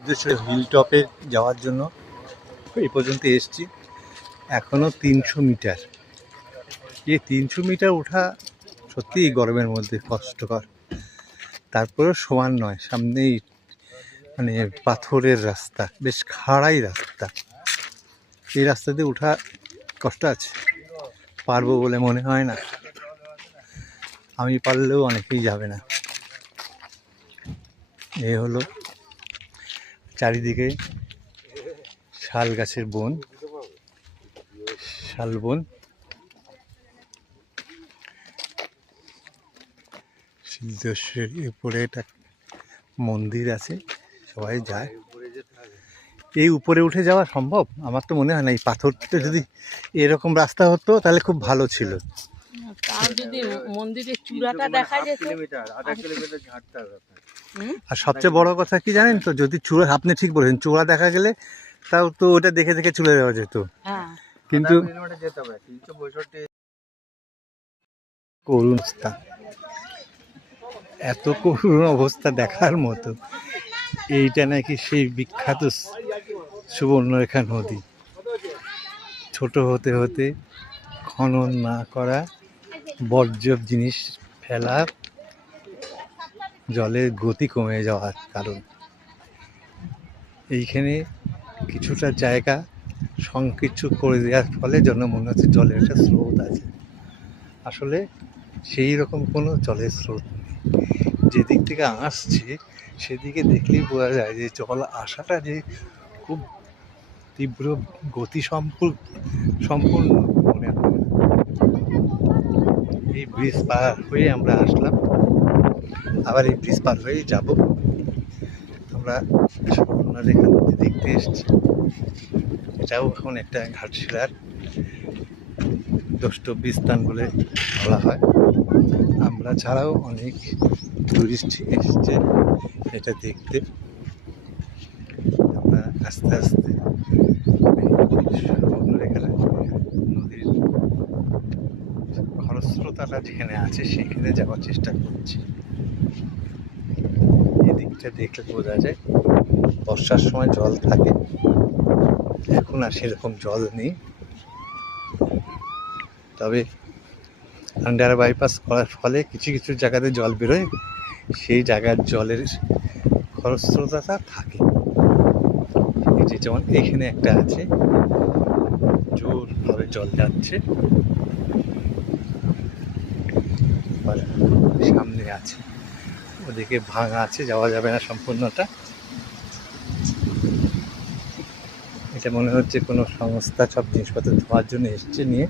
উদ্দেশ্য হিল টপে যাওয়ার জন্য এই পর্যন্ত এসছি, এখনও 300 মিটার। এই 300 মিটার ওঠা সত্যিই গরমের মধ্যে কষ্টকর, তারপরেও সমান নয়। সামনেই মানে পাথরের রাস্তা, বেশ খাড়াই রাস্তা। এই রাস্তা দিয়ে ওঠা কষ্ট আছে, পারবো বলে মনে হয় না। আমি পারলেও অনেকেই যাবে না। এ হলো চারিদিকে শাল গাছের বন, শালবন। সিদ্ধেশ্বরীর উপরে একটা মন্দির আছে, সবাই যায়। এই উপরে উঠে যাওয়া সম্ভব? আমার তো মনে হয় না। এই পাথরটা যদি এরকম রাস্তা হতো তাহলে খুব ভালো ছিল। যদি মন্দিরের চূড়াটা দেখা যেত। আর সবচেয়ে বড় কথা কি জানেন তো, যদি চূড়া, আপনি ঠিক বলেছেন, চূড়া দেখা গেলে তাও তো ওটা দেখে দেখে চলে যাওয়া যেত। কিন্তু করুণ অবস্থা, এত করুণ অবস্থা দেখার মতো। এইটা নাকি সেই বিখ্যাত সুবর্ণরেখা নদী। ছোট হতে হতে খনন না করা, বর্জ্য জিনিস ফেলা, জলের গতি কমে যাওয়ার কারণ। এইখানে কিছুটা জায়গা সংকীর্ণ করে দেওয়ার ফলে যেন মনে হচ্ছে জলের একটা স্রোত আছে। আসলে সেই রকম কোনো জলের স্রোত নেই। যেদিক থেকে আসছে সেদিকে দেখলেই বোঝা যায় যে জল আসাটা যে খুব তীব্র গতি সম্পূর্ণ মনে হয়। এই ব্রিজ পার হয়ে আমরা আসলাম, আবার এই ব্রিজ পার হয়েই যাব। আমরা সুবর্ণরেখা নদী দেখতে এসেছি। এটাও এখন একটা ঘাটশিলার দ্রষ্টব্য স্থান বলে বলা হয়। আমরা ছাড়াও অনেক টুরিস্ট এসছে এটা দেখতে। আমরা আস্তে আস্তে সুবর্ণরেখা নদীর খরস্রোতাটা যেখানে আছে সেখানে যাওয়ার চেষ্টা করছি। এদিকটা দেখলে বোঝা যায় বর্ষার সময় জল থাকে, এখন আর সেরকম জল নেই। তবে আন্ডার বাইপাস করার ফলে কিছু কিছু জায়গাতে জল বেরোয়, সেই জায়গার জলের খরস্রোতাটা থাকে। এই যে যেমন এখানে একটা আছে, জোরভাবে জল যাচ্ছে, সামনে আছে, ওদিকে ভাঙা আছে, যাওয়া যাবে না সম্পূর্ণটা। এটা মনে হচ্ছে কোনো সংস্থা সব জিনিসপত্র ধোয়ার জন্য এসছে নিয়ে।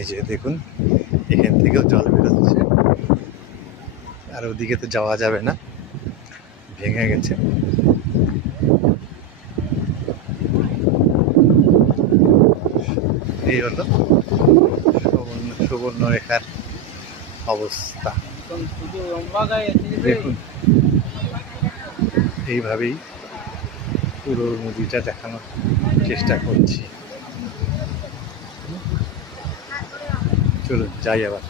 এই যে দেখুন, এখান থেকেও জল বেরোচ্ছে, আর ওদিকে তো যাওয়া যাবে না, ভেঙে গেছে। এই হলো সুবর্ণরেখার অবস্থা। দেখুন, এইভাবেই পুরো নদীটা দেখানোর চেষ্টা করছি। চলুন যাই আবার।